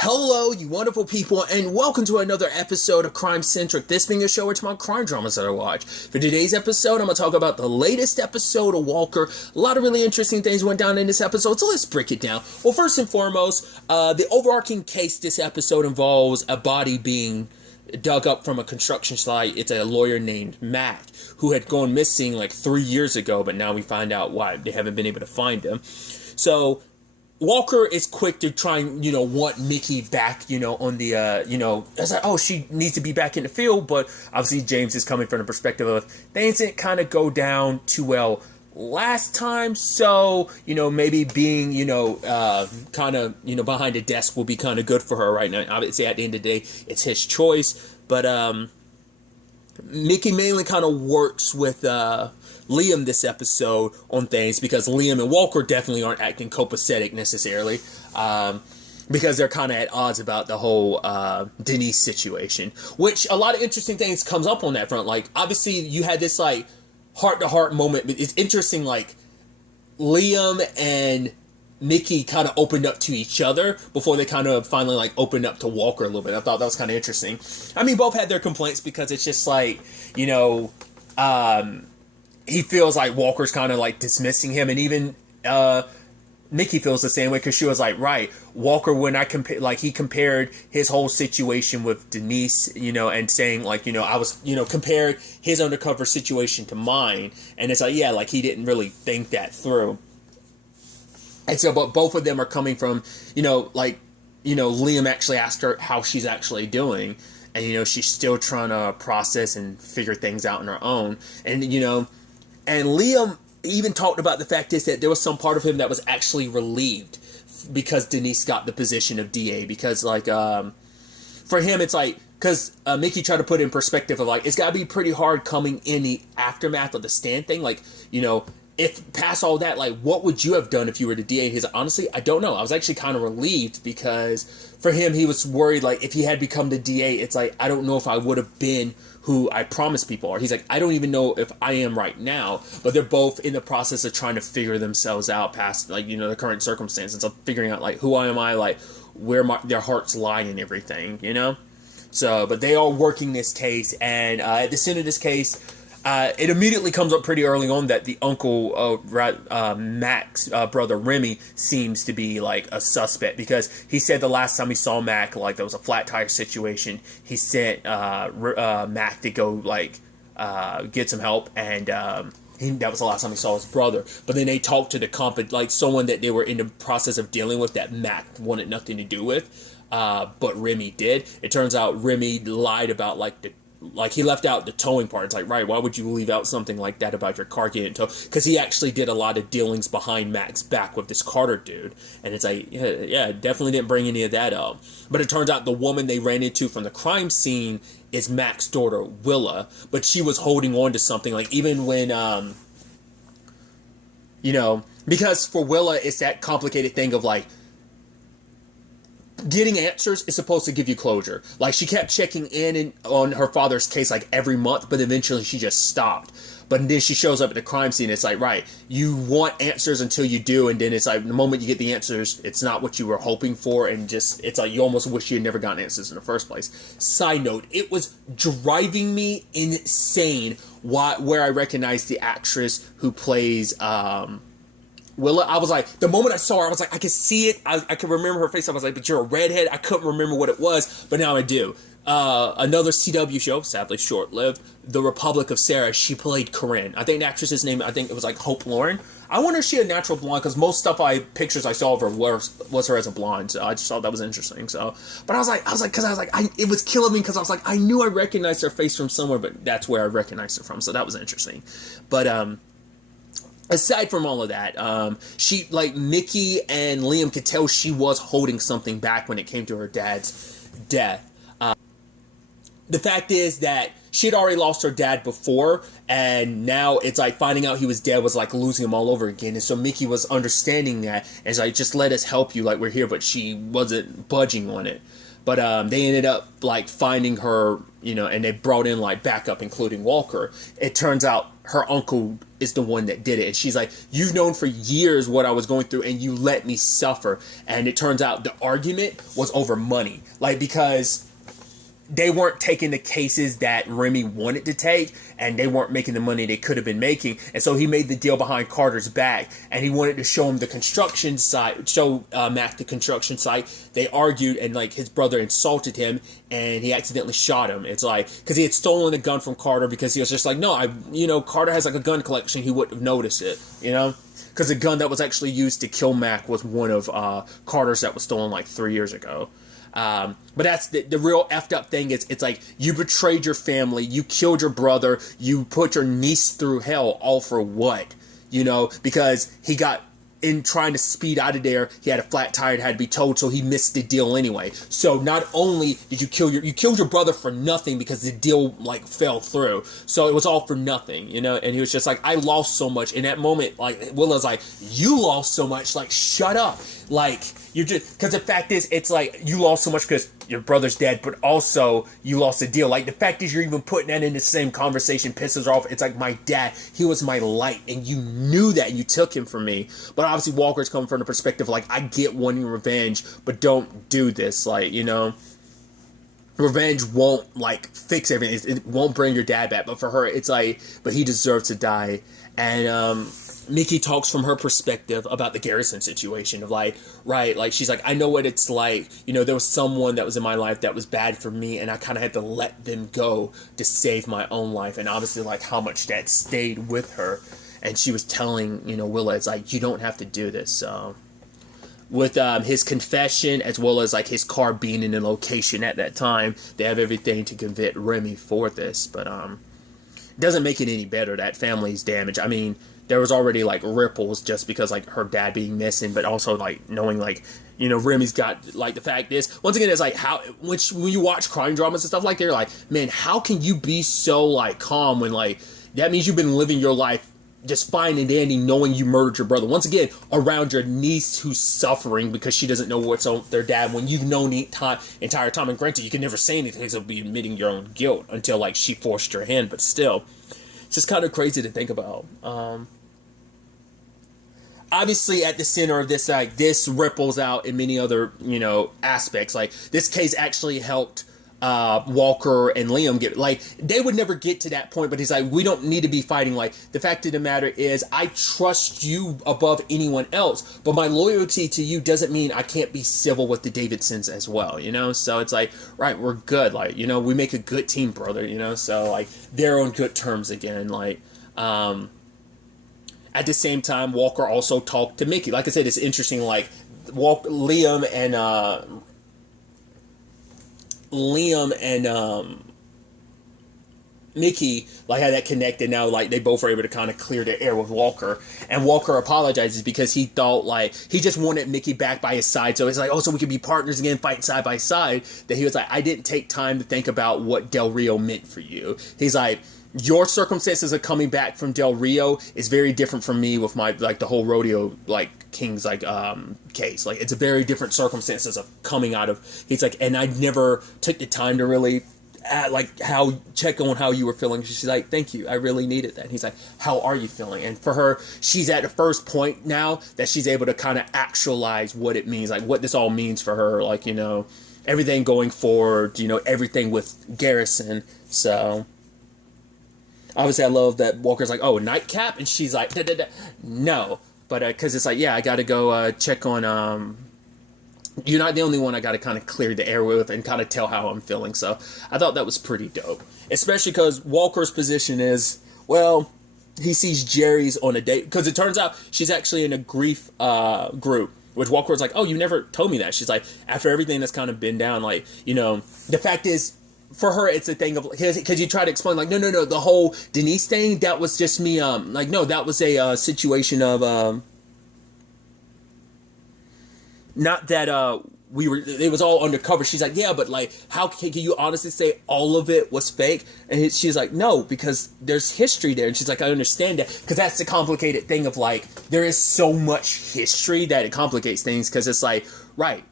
Hello, you wonderful people, and welcome to another episode of Crime Centric. This being a show where it's about crime dramas that I watch. For today's episode, I'm going to talk about the latest episode of Walker. A lot of really interesting things went down in this episode, so let's break it down. Well, first and foremost, the overarching case this episode involves a body being dug up from a construction site. It's a lawyer named Mac, who had gone missing like 3 years ago, but now we find out why they haven't been able to find him. So Walker is quick to try and, want Mickey back, on the, it's like, oh, she needs to be back in the field. But obviously James is coming from the perspective of things didn't kind of go down too well last time. So, maybe being, kind of, behind the desk will be kind of good for her right now. Obviously, at the end of the day, it's his choice. But Mickey mainly kind of works with Liam this episode on things because Liam and Walker definitely aren't acting copacetic necessarily, because they're kind of at odds about the whole Denise situation, which a lot of interesting things comes up on that front. Like, obviously you had this like heart-to-heart moment, but it's interesting, like Liam and Mickey kind of opened up to each other before they kind of finally like opened up to Walker a little bit. I thought that was kind of interesting. I mean, both had their complaints because it's just like, he feels like Walker's kind of like dismissing him, and even Mickey feels the same way because she was like, right, Walker, when I compare, like he compared his whole situation with Denise, and saying like, I was, compared his undercover situation to mine, and it's like, yeah, like he didn't really think that through. And so, but both of them are coming from, Liam actually asked her how she's actually doing, and she's still trying to process and figure things out on her own, and and Liam even talked about the fact is that there was some part of him that was actually relieved because Denise got the position of DA, because like for him it's like, because Mickey tried to put it in perspective of like, it's got to be pretty hard coming in the aftermath of the stand thing, like, if past all that, like, what would you have done if you were the DA? He's like, honestly, I don't know. I was actually kind of relieved because for him, he was worried, like, if he had become the DA, it's like, I don't know if I would have been who I promised people are. He's like, I don't even know if I am right now, but they're both in the process of trying to figure themselves out past, like, the current circumstances of figuring out, like, who am I, like, where their hearts lie and everything, So, but they are working this case, and at the center of this case, it immediately comes up pretty early on that the uncle, Mac's brother Remy, seems to be like a suspect, because he said the last time he saw Mac, like there was a flat tire situation, he sent Mac to go like get some help, and that was the last time he saw his brother. But then they talked to the like someone that they were in the process of dealing with that Mac wanted nothing to do with, but Remy did. It turns out Remy lied about like he left out the towing part. It's like, right, why would you leave out something like that about your car getting towed? Because he actually did a lot of dealings behind Mac's back with this Carter dude. And it's like, yeah, definitely didn't bring any of that up. But it turns out the woman they ran into from the crime scene is Mac's daughter, Willa. But she was holding on to something, like even when, because for Willa, it's that complicated thing of like, getting answers is supposed to give you closure. Like, she kept checking in on her father's case like every month, but eventually she just stopped. But then she shows up at the crime scene. It's like, right, you want answers until you do, and then it's like the moment you get the answers, it's not what you were hoping for, and just it's like you almost wish you had never gotten answers in the first place. Side note, it was driving me insane where I recognized the actress who plays Willa. I was like, the moment I saw her, I was like, I could see it. I could remember her face. I was like, but you're a redhead. I couldn't remember what it was, but now I do. Another CW show, sadly short-lived, The Republic of Sarah. She played Corinne. I think the actress's name, I think it was like Hope Lauren. I wonder if she a natural blonde, because most pictures I saw of her was her as a blonde. So I just thought that was interesting. So, but it was killing me because I was like, I knew I recognized her face from somewhere, but that's where I recognized her from. So that was interesting. But aside from all of that, she, like, Mickey and Liam could tell she was holding something back when it came to her dad's death. The fact is that she had already lost her dad before, and now it's like finding out he was dead was like losing him all over again. And so Mickey was understanding that, and it's like, just let us help you, like, we're here, but she wasn't budging on it. But they ended up, like, finding her, and they brought in, like, backup, including Walker. It turns out her uncle is the one that did it. And she's like, you've known for years what I was going through and you let me suffer. And it turns out the argument was over money. Like, because they weren't taking the cases that Remy wanted to take, and they weren't making the money they could have been making. And so he made the deal behind Carter's back, and he wanted to show him the construction site, show Mac the construction site. They argued, and like his brother insulted him, and he accidentally shot him. It's like, because he had stolen a gun from Carter, because he was just like, no, Carter has like a gun collection. He wouldn't have noticed it, because the gun that was actually used to kill Mac was one of Carter's that was stolen like 3 years ago. But that's the real effed up thing is it's like you betrayed your family, you killed your brother, you put your niece through hell, all for what? Because he got in trying to speed out of there, he had a flat tire that had to be towed, so he missed the deal anyway. So not only did you killed your brother for nothing because the deal like fell through. So it was all for nothing, and he was just like, I lost so much. In that moment, like Willa's like, you lost so much, like shut up. Like, you're just, because the fact is, it's like, you lost so much because your brother's dead, but also you lost a deal. Like, the fact is, you're even putting that in the same conversation pisses her off. It's like, my dad, he was my light, and you knew that, and you took him from me. But obviously, Walker's coming from the perspective, like, I get wanting revenge, but don't do this. Like, revenge won't, like, fix everything. It won't bring your dad back. But for her, it's like, but he deserves to die. And, Mickey talks from her perspective about the Garrison situation of like, right, like she's like, I know what it's like, there was someone that was in my life that was bad for me and I kind of had to let them go to save my own life. And obviously like how much that stayed with her. And she was telling, Willa, it's like, you don't have to do this. With his confession as well as like his car being in the location at that time, they have everything to convict Remy for this. But it doesn't make it any better that family's damaged. I mean, there was already like ripples just because like her dad being missing, but also like knowing like, Remy's got like the fact is, once again, it's like how, when you watch crime dramas and stuff like that, you're like, man, how can you be so like calm when like, that means you've been living your life just fine and dandy knowing you murdered your brother. Once again, around your niece who's suffering because she doesn't know what's on their dad when you've known the entire time. And granted, you can never say anything because it'll be admitting your own guilt until like she forced your hand, but still, it's just kind of crazy to think about. Obviously, at the center of this, like this ripples out in many other, aspects. Like this case actually helped Walker and Liam get, like, they would never get to that point, but he's like, we don't need to be fighting. Like, the fact of the matter is, I trust you above anyone else, but my loyalty to you doesn't mean I can't be civil with the Davidsons as well, so it's like, right, we're good, like, we make a good team, brother, so like they're on good terms again. Like, at the same time, Walker also talked to Mickey. Like I said, it's interesting, like Liam and Mickey, like, had that connected. Now, like, they both were able to kind of clear the air with Walker. And Walker apologizes because he thought, like, he just wanted Mickey back by his side. So it's like, oh, so we could be partners again, fighting side by side. That he was like, I didn't take time to think about what Del Rio meant for you. He's like, your circumstances of coming back from Del Rio is very different from me with my, like, the whole rodeo, like, King's, like, case. Like, it's a very different circumstances of coming out of, he's like, and I never took the time to really, check on how you were feeling. She's like, thank you, I really needed that. And he's like, how are you feeling? And for her, she's at the first point now that she's able to kind of actualize what it means, like, what this all means for her, like, everything going forward, everything with Garrison. So obviously, I love that Walker's like, oh, nightcap? And she's like, no. But, because it's like, yeah, I got to go check on, you're not the only one I got to kind of clear the air with and kind of tell how I'm feeling. So I thought that was pretty dope. Especially because Walker's position is, well, he sees Jerry's on a date. Because it turns out she's actually in a grief group. Which Walker was like, oh, you never told me that. She's like, after everything that's kind of been down, like, the fact is, for her, it's a thing of, because you try to explain, like, no, the whole Denise thing, that was just me, like, no, that was a situation of, not that, it was all undercover. She's like, yeah, but, like, how can you honestly say all of it was fake? And she's like, no, because there's history there. And she's like, I understand that, because that's the complicated thing of, like, there is so much history that it complicates things, because it's like, right,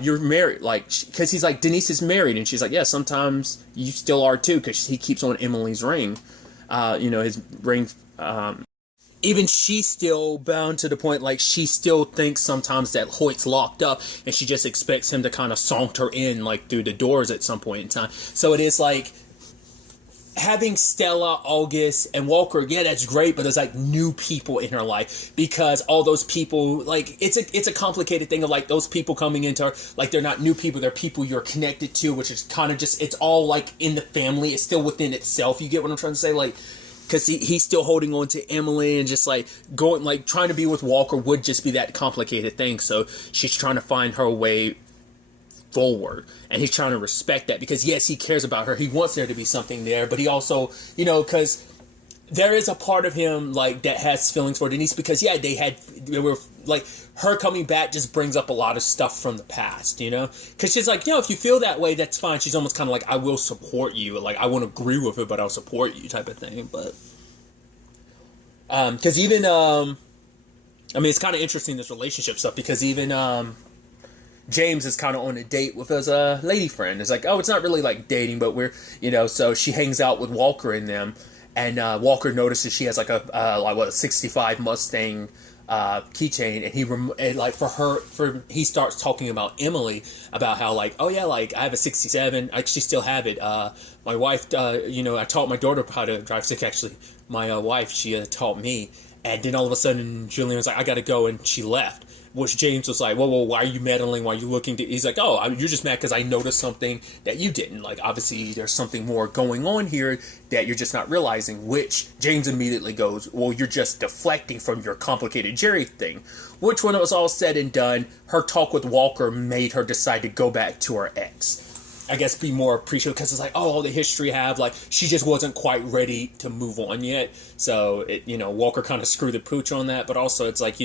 you're married, like, because he's like, Denise is married, and she's like, yeah, sometimes you still are too, because he keeps on Emily's ring. his ring, even she's still bound to the point, like, she still thinks sometimes that Hoyt's locked up, and she just expects him to kind of saunter in, like, through the doors at some point in time. So it is like, having Stella, August, and Walker, yeah, that's great, but there's, like, new people in her life, because all those people, like, it's a complicated thing of, like, those people coming into her, like, they're not new people, they're people you're connected to, which is kind of just, it's all, like, in the family, it's still within itself, you get what I'm trying to say, like, because he's still holding on to Emily, and just, like, going, like, trying to be with Walker would just be that complicated thing, so she's trying to find her way forward, and he's trying to respect that, because yes, he cares about her, he wants there to be something there, but he also, because there is a part of him, like, that has feelings for Denise, because yeah, they were, like, her coming back just brings up a lot of stuff from the past, because she's like, if you feel that way, that's fine. She's almost kind of like, I will support you, like, I won't agree with it, but I'll support you, type of thing. But because even it's kind of interesting, this relationship stuff, because even James is kind of on a date with his lady friend. It's like, oh, it's not really like dating, but we're, so she hangs out with Walker and them, and Walker notices she has like a 65 Mustang keychain, and he starts talking about Emily, about how, like, oh yeah, like, I have a 67, I actually still have it. My wife, I taught my daughter how to drive stick. Actually, my wife, she taught me. And then all of a sudden, Julian was like, I gotta go, and she left. Which James was like, whoa, why are you meddling? Why are you looking to... He's like, oh, you're just mad because I noticed something that you didn't. Like, obviously, there's something more going on here that you're just not realizing, which James immediately goes, well, you're just deflecting from your complicated Jerry thing. Which, when it was all said and done, her talk with Walker made her decide to go back to her ex. I guess be more appreciative, because it's like, oh, all the history have, like, she just wasn't quite ready to move on yet. So, Walker kind of screwed the pooch on that, but also it's like,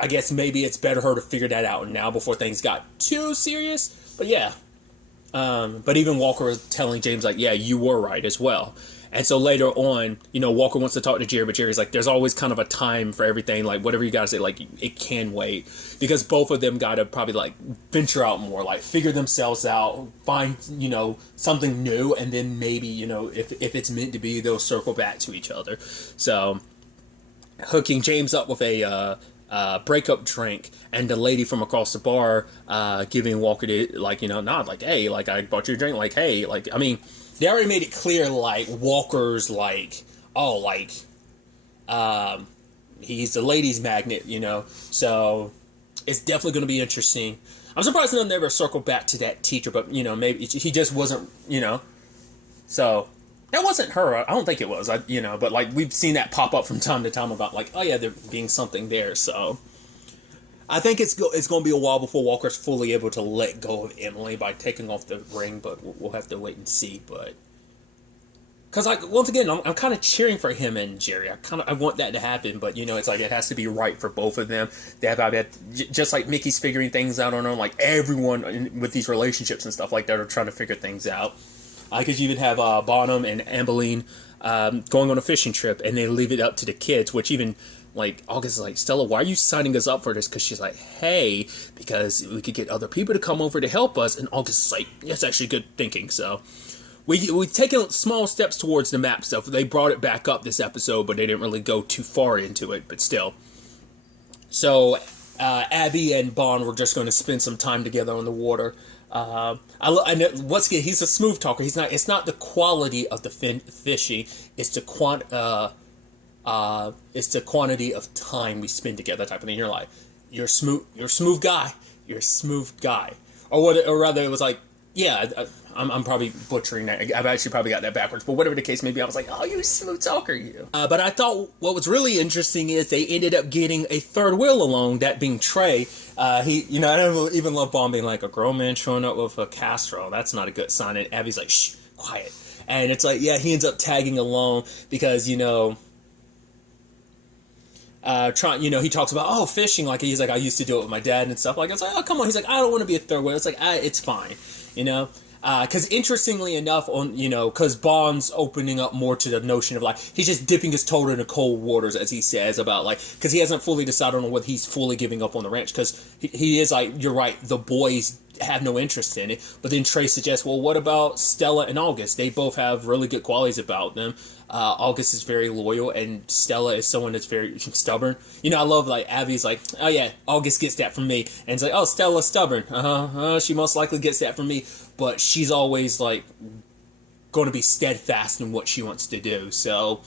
I guess maybe it's better her to figure that out now before things got too serious. But yeah. But even Walker was telling James, like, yeah, you were right as well. And so later on, Walker wants to talk to Jerry, but Jerry's like, there's always kind of a time for everything. Like, whatever you gotta say, like, it can wait. Because both of them gotta probably, like, venture out more, like, figure themselves out, find, something new, and then maybe, if it's meant to be, they'll circle back to each other. So, hooking James up with a breakup drink, and the lady from across the bar giving Walker the, like, nod, like, hey, like, I bought you a drink, like, hey, like, I mean, they already made it clear, like, Walker's like, oh, like, he's a ladies magnet, so it's definitely going to be interesting. I'm surprised they'll never circle back to that teacher, but, maybe he just wasn't, so that wasn't her. I don't think it was, but, like, we've seen that pop up from time to time about, like, oh yeah, there being something there. So I think it's going to be a while before Walker's fully able to let go of Emily by taking off the ring, but we'll have to wait and see. But because, like, once again, I'm kind of cheering for him and Jerry. I want that to happen, but it's like it has to be right for both of them. They have just like Mickey's figuring things out on her own, like everyone with these relationships and stuff like that are trying to figure things out. Because you even have Bonham and Ambeline going on a fishing trip, and they leave it up to the kids, which even, like, August is like, Stella, why are you signing us up for this? Because she's like, hey, because we could get other people to come over to help us. And August is like, that's actually good thinking. So we've taken small steps towards the map stuff. They brought it back up this episode, but they didn't really go too far into it, but still. So Abby and Bond were just going to spend some time together on the water. I know, once again, he's a smooth talker. It's not the quality of the fishing. It's the quantity of time we spend together, type of thing. You're like, you're a smooth guy. You're a smooth guy. Or rather, it was like, yeah, I'm probably butchering that. I've actually probably got that backwards. But whatever the case may be, I was like, oh, you smooth talker, you. But I thought what was really interesting is they ended up getting a third wheel along, that being Trey. I even love Bond being like, a grown man showing up with a casserole. That's not a good sign. And Abby's like, shh, quiet. And it's like, yeah, he ends up tagging along because, he talks about, fishing. Like, he's like, I used to do it with my dad and stuff. Like, it's like, oh, come on. He's like, I don't want to be a third wheel. It's like, it's fine, Because interestingly enough, because Bond's opening up more to the notion of, like, he's just dipping his toe in the cold waters, as he says, about, like, because he hasn't fully decided on whether he's fully giving up on the ranch, because he is, like, you're right, the boys have no interest in it. But then Trey suggests, well, what about Stella and August? They both have really good qualities about them. August is very loyal, and Stella is someone that's very stubborn. You know, I love, like, Abby's like, oh yeah, August gets that from me. And it's like, oh, Stella's stubborn. She most likely gets that from me. But she's always, like, going to be steadfast in what she wants to do. So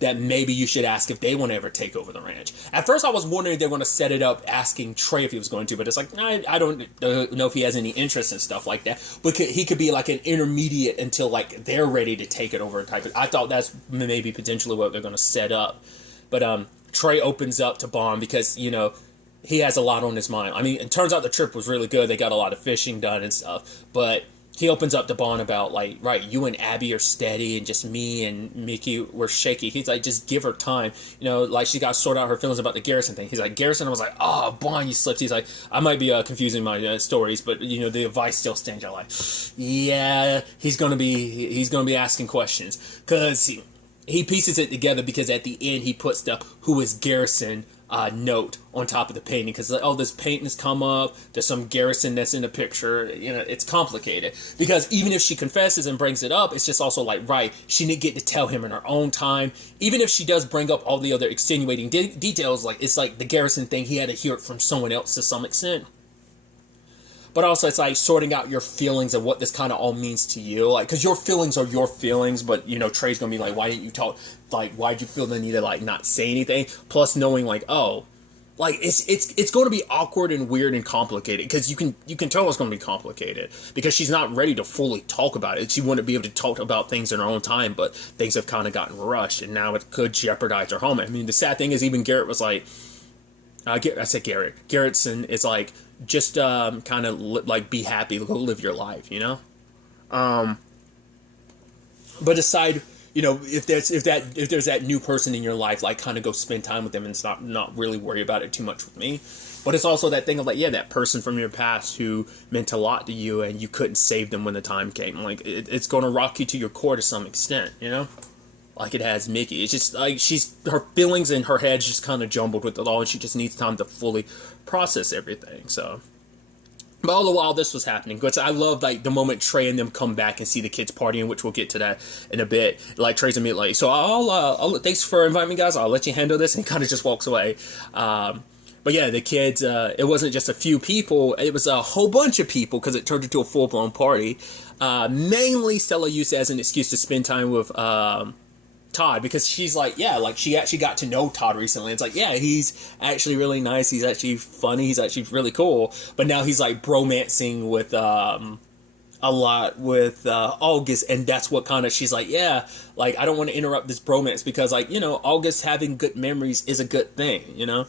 that maybe you should ask if they want to ever take over the ranch. At first I was wondering if they were going to set it up asking Trey if he was going to, but it's like, I don't know if he has any interest in stuff like that. But he could be like an intermediate until like they're ready to take it over type of. I thought that's maybe potentially what they're going to set up. But Trey opens up to Bond because, you know, he has a lot on his mind. I mean, it turns out the trip was really good. They got a lot of fishing done and stuff, but he opens up to Bond about, like, right, you and Abby are steady, and just me and Mickey were shaky. He's like, just give her time. You know, like, she got to sort out her feelings about the Garrison thing. He's like, Garrison? I was like, oh, Bond, you slipped. He's like, I might be confusing my stories, but, you know, the advice still stands. You're like, yeah, he's gonna be asking questions. Because he pieces it together, because at the end, he puts the who is Garrison note on top of the painting, because like, oh, this painting has come up, there's some Garrison that's in the picture, you know, it's complicated, because even if she confesses and brings it up, it's just also like, right, she didn't get to tell him in her own time. Even if she does bring up all the other extenuating details, like, it's like the Garrison thing, he had to hear it from someone else to some extent. But also, it's like sorting out your feelings and what this kind of all means to you. Like, because your feelings are your feelings, but, you know, Trey's going to be like, why didn't you talk? Like, why'd you feel the need to, like, not say anything? Plus knowing, like, oh, like, it's going to be awkward and weird and complicated. Because you can tell it's going to be complicated. Because she's not ready to fully talk about it. She wouldn't be able to talk about things in her own time, but things have kind of gotten rushed. And now it could jeopardize her home. I mean, the sad thing is, even Garrett was like, I said Garrett. Garrettson is like, just kind of like be happy, go live your life, you know. But aside, you know, if there's that new person in your life, like, kind of go spend time with them and not really worry about it too much with me. But it's also that thing of like, yeah, that person from your past who meant a lot to you and you couldn't save them when the time came. Like, it's going to rock you to your core to some extent, you know. Like it has Mickey. It's just like her feelings in her head's just kind of jumbled with it all, and she just needs time to fully process everything. So, but all the while this was happening, because I love like the moment Trey and them come back and see the kids partying, which we'll get to that in a bit. Like Trey's immediately like, so I'll thanks for inviting me, guys. I'll let you handle this, and he kind of just walks away. But yeah, the kids, it wasn't just a few people, it was a whole bunch of people, because it turned into a full-blown party. Mainly Stella used it as an excuse to spend time with Todd, because she's like, yeah, like she actually got to know Todd recently. It's like, yeah, he's actually really nice, he's actually funny, he's actually really cool. But now he's like bromancing with a lot with August, and that's what kind of, she's like, yeah, like, I don't want to interrupt this bromance, because, like, you know, August having good memories is a good thing, you know.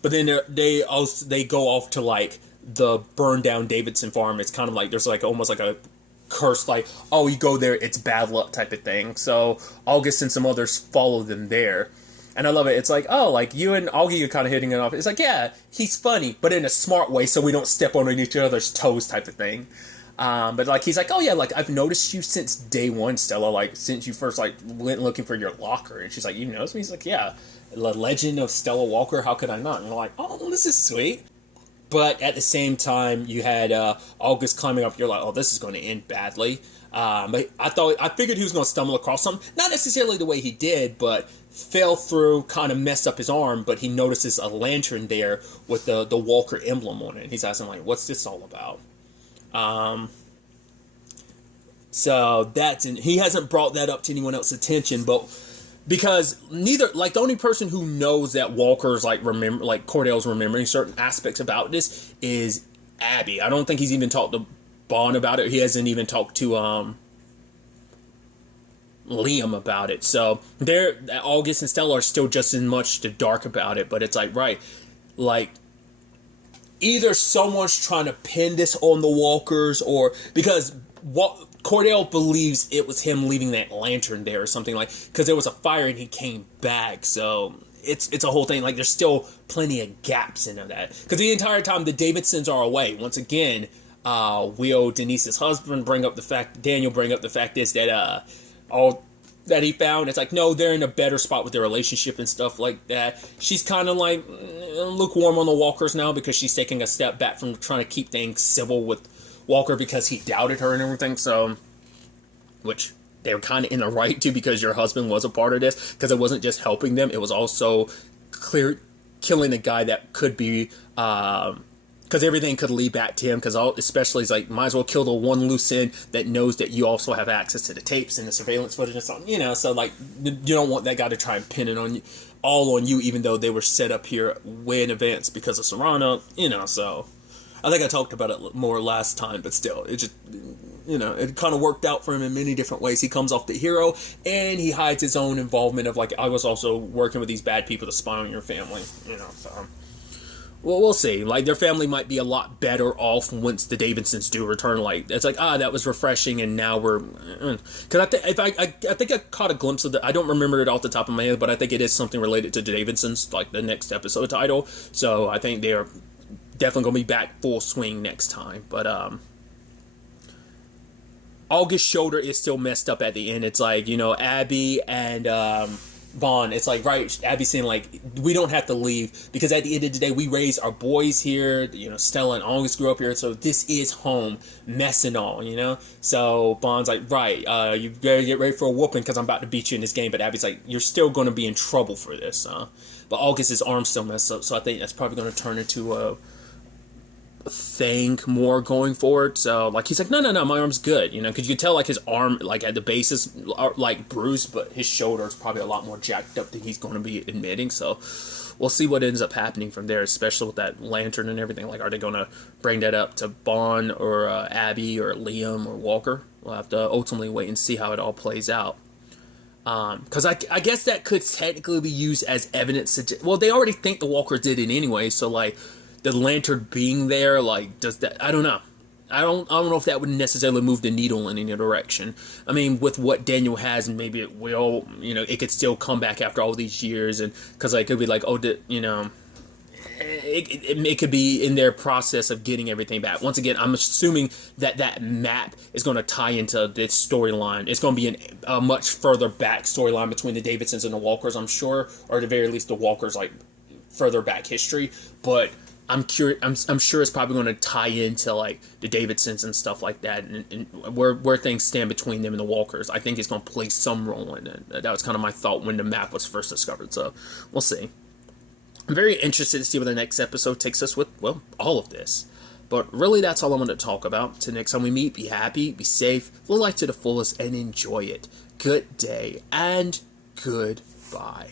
But then they go off to like the burned down Davidson farm. It's kind of like there's like almost like a curse, like, oh, you go there, it's bad luck type of thing. So August and some others follow them there, and I love it. It's like, oh, like you and Augie are kind of hitting it off. It's like, yeah, he's funny, but in a smart way, so we don't step on each other's toes type of thing. But like he's like, oh yeah, like I've noticed you since day one, Stella. Like since you first like went looking for your locker, and she's like, you noticed me? He's like, yeah, the legend of Stella Walker. How could I not? And you're like, oh, this is sweet. But at the same time, you had August climbing up. You're like, oh, this is going to end badly. But I figured he was going to stumble across something. Not necessarily the way he did, but fell through, kind of messed up his arm. But he notices a lantern there with the Walker emblem on it. He's asking, like, what's this all about? So he hasn't brought that up to anyone else's attention, but because the only person who knows that Walker's like Cordell's remembering certain aspects about this is Abby. I don't think he's even talked to Bond about it. He hasn't even talked to Liam about it. So August and Stella are still just as much the dark about it. But it's like, right, like either someone's trying to pin this on the Walkers, or because Cordell believes it was him leaving that lantern there or something, like, because there was a fire and he came back. So it's a whole thing. Like, there's still plenty of gaps in that, because the entire time the Davidsons are away, once again, Denise's husband Daniel bring up the fact is that that he found. It's like, no, they're in a better spot with their relationship and stuff like that. She's kind of like lukewarm on the Walkers now because she's taking a step back from trying to keep things civil with Walker because he doubted her and everything. So, which they were kind of in the right to, because your husband was a part of this, because it wasn't just helping them, it was also killing a guy that could be, because everything could lead back to him, because especially, it's like, might as well kill the one loose end that knows that you also have access to the tapes and the surveillance footage and something, so, like, you don't want that guy to try and pin it on you, all on you, even though they were set up here way in advance because of Serrano, so I think I talked about it more last time, but still, it just, it kind of worked out for him in many different ways. He comes off the hero, and he hides his own involvement of, like, I was also working with these bad people to spy on your family, so. Well, we'll see. Like, their family might be a lot better off once the Davidsons do return. Like, it's like, that was refreshing, and now we're... Because I think I caught a glimpse of I don't remember it off the top of my head, but I think it is something related to the Davidsons, like the next episode title. So I think they are definitely going to be back full swing next time. But, August's shoulder is still messed up at the end. It's like, Abby and... Bond, it's like, right, Abby's saying, like, we don't have to leave, because at the end of the day, we raised our boys here, Stella and August grew up here, so this is home, mess and all, so Bond's like, right, you better get ready for a whooping, because I'm about to beat you in this game, but Abby's like, you're still going to be in trouble for this, but August's arm's still messed up, so I think that's probably going to turn into a thing more going forward. So, like, he's like, no, my arm's good, because you can tell, like, his arm, like, at the base is, like, bruised, but his shoulder is probably a lot more jacked up than he's going to be admitting. So we'll see what ends up happening from there, especially with that lantern and everything. Like, are they going to bring that up to Bond or Abby or Liam or Walker? We'll have to ultimately wait and see how it all plays out. Because I guess that could technically be used as evidence. Well, they already think the Walkers did it anyway, so, like, the lantern being there, like, does that... I don't know. I don't know if that would necessarily move the needle in any direction. I mean, with what Daniel has, and maybe it will, it could still come back after all these years, and because, like, it could be like, it could be in their process of getting everything back. Once again, I'm assuming that map is going to tie into this storyline. It's going to be a much further back storyline between the Davidsons and the Walkers, I'm sure, or at the very least the Walkers, like, further back history, but I'm curious. I'm sure it's probably going to tie into, like, the Davidsons and stuff like that, and where things stand between them and the Walkers. I think it's going to play some role in it. That was kind of my thought when the map was first discovered. So we'll see. I'm very interested to see where the next episode takes us with, well, all of this. But really, that's all I wanted to talk about. Till next time we meet, be happy, be safe, live life to the fullest, and enjoy it. Good day and goodbye.